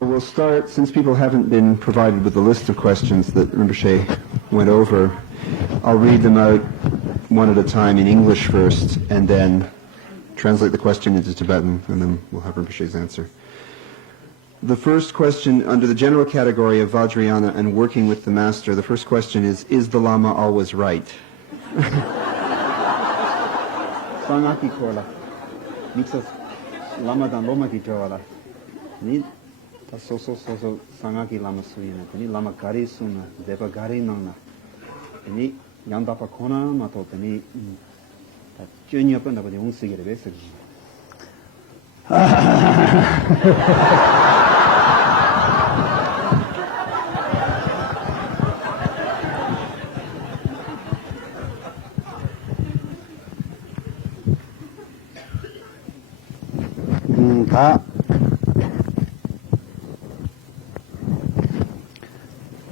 We'll start, since people haven't been provided with a list of questions that Rinpoche went over, I'll read them out one at a time in English first, and then translate the question into Tibetan, and then we'll have Rinpoche's answer. The first question, under the general category of Vajrayana and working with the Master, the first question is the Lama always right? Sangaki kola. Mixas Lama dan Loma ki jawala. Ni ta so Sangaki Lama suyina. Ni Lama gari suna, deba gari nangna. Ni yandapa kona mato ni ta junya pa na ba yung sigire besig.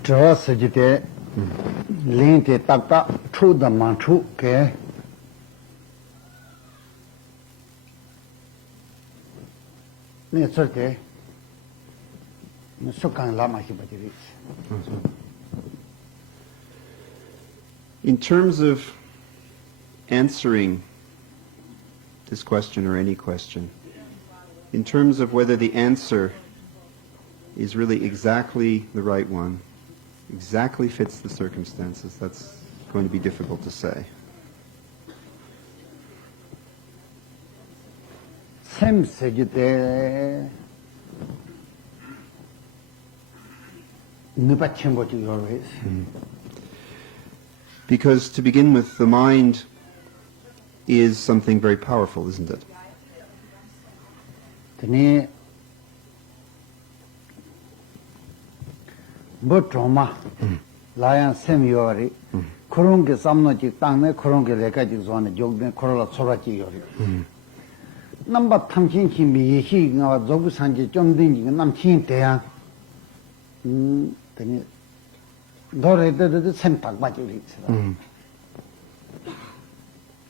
Jawa sajite linte takta chu da manchu ke ne sorte sukan lama hibadiri. In terms of answering this question or any question, in terms of whether the answer is really exactly the right one, exactly fits the circumstances, that's going to be difficult to say. Sem sajite nupachimbo to your ways. Because to begin with, the mind is something very powerful, isn't it? Tani Botroma Lion Semiori Kurungi Samnoji Tang Kurungi Lekaji Zone Jogden Korola Sorachi Yori Number Tamchin Kimbi He Zogu Sanji Jomding Namchin Tea Tani Dore the Sentak Bajuri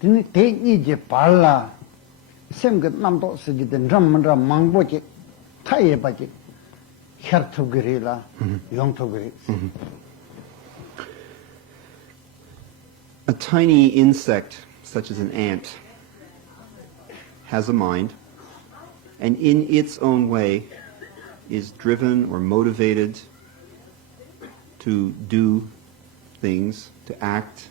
Tini take Ije Pala Sem get Namdo Sajid Ramandra Mangboji Taye Baji Hertugirila, Yongtugiri. A tiny insect, such as an ant, has a mind, and in its own way is driven or motivated to do things, to act,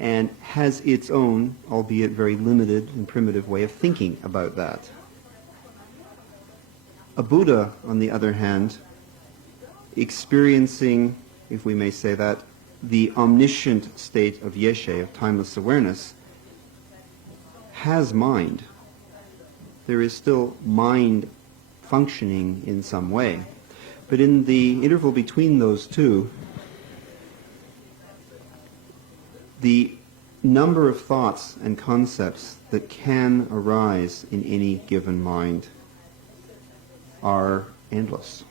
and has its own, albeit very limited and primitive, way of thinking about that. A Buddha, on the other hand, experiencing, if we may say that, the omniscient state of yeshe, of timeless awareness, has mind. There is still mind functioning in some way. But in the interval between those two, the number of thoughts and concepts that can arise in any given mind are endless.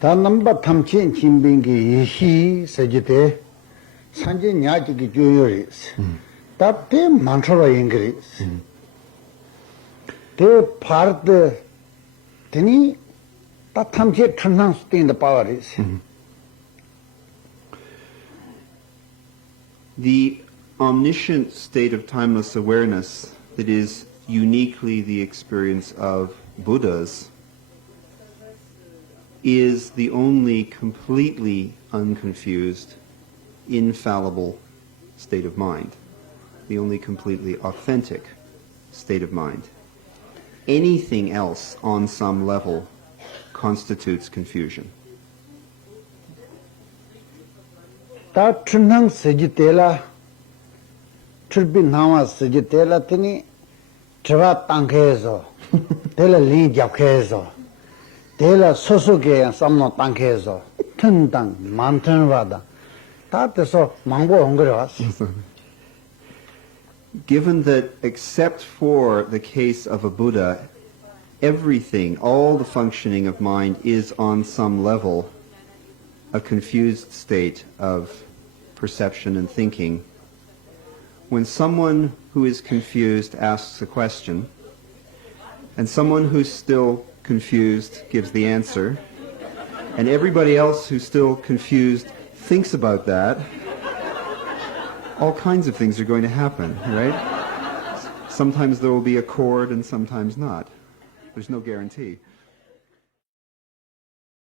The number Tamchin Chimbingi Yehi Sajite Sanjay Nyajiki Juyoris. That they mantra Ingris. They part the Tini that Tamchin pronounced in the power is. The omniscient state of timeless awareness that is uniquely the experience of Buddhas is the only completely unconfused, infallible state of mind, the only completely authentic state of mind. Anything else on some level constitutes confusion. That Trunang Sajitela should be Nama Sajitela Tini. Trava Tankezo, Tela Li Jakezo, Tela Sosuke and Samno Tankezo, Tundang, Mountain Vada. That is so Mango Hungras. Given that, except for the case of a Buddha, everything, all the functioning of mind is on some level a confused state of perception and thinking. When someone who is confused asks a question, and someone who's still confused gives the answer, and everybody else who's still confused thinks about that, all kinds of things are going to happen, right? Sometimes there will be a chord and sometimes not. There's no guarantee.